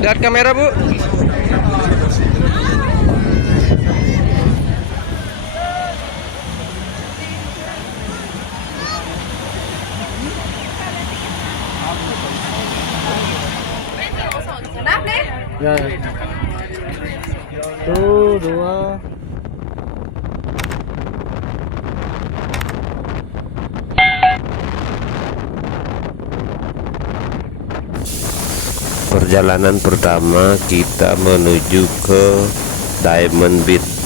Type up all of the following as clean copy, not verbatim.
Lihat kamera, Bu. Ya, ya. Tuh, dua. Perjalanan pertama kita menuju ke Diamond Beach.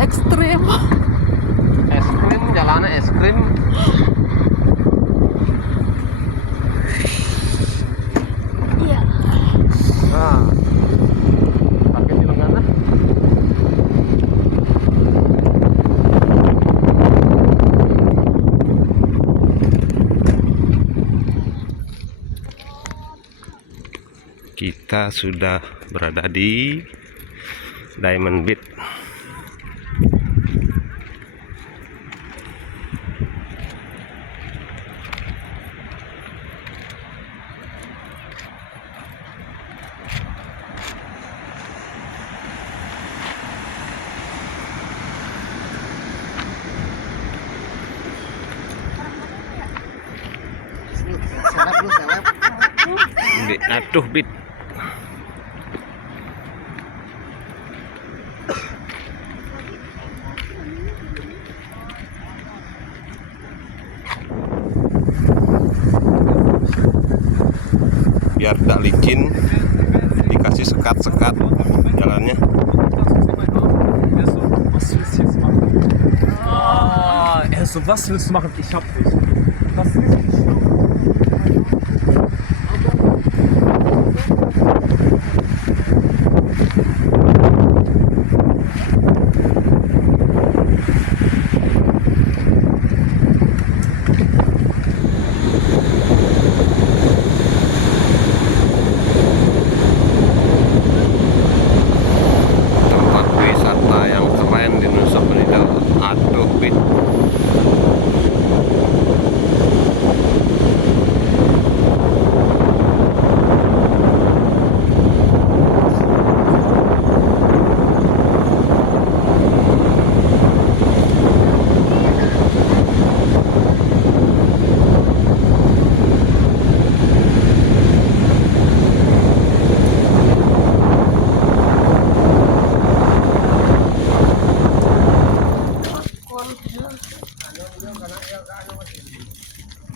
Ekstrim. Es krim, jalannya es krim. Iya. Nah, pakai di lengan. Kita sudah berada di Diamond Beach. Aduh, Bit. Biar tak licin, dikasih sekat-sekat jalannya. So, was willst du machen? Ich hab dich. Was willst du? Tempat wisata yang keren di Nusa Penida. Aduh, Bit.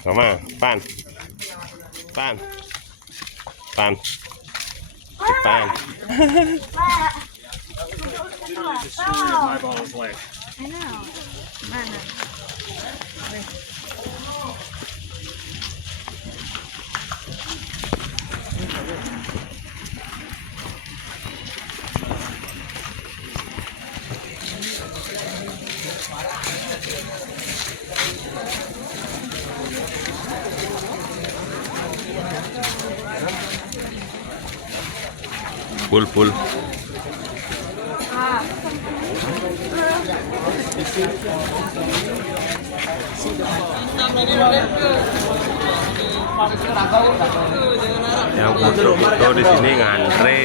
Sama, pan. Pan. Pan. Pan. My ball is like. I know. Mana? Full. Yang foto-foto di sini ngantre.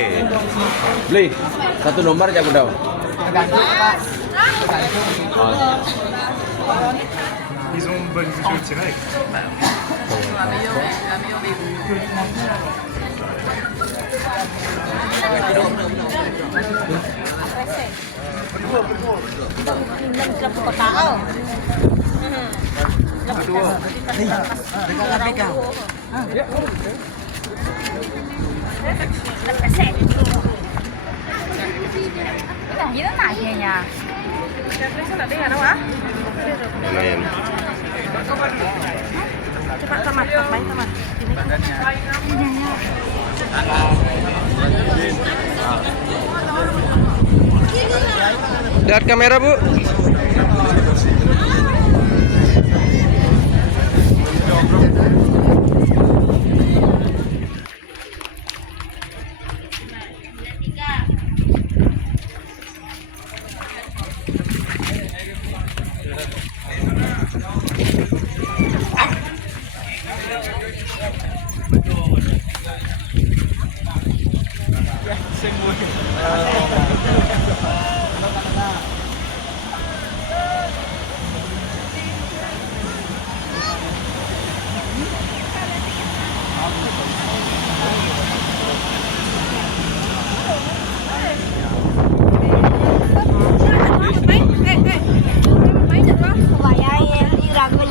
Beli satu nomor aja udah. Ils ont une bonne sécurité là. Ini nanya. Lumayan. Coba teman. Lihat kamera, Bu.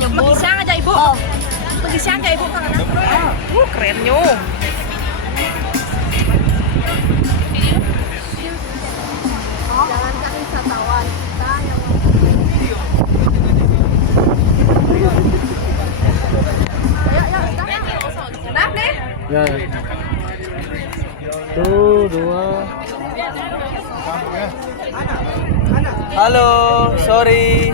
Magisang aja ibu. Magisang aja ibu. Keren nyu. Jalankan wisatawan kita yang Kenapa nih? Ya. Tuh, 2. Halo, sorry.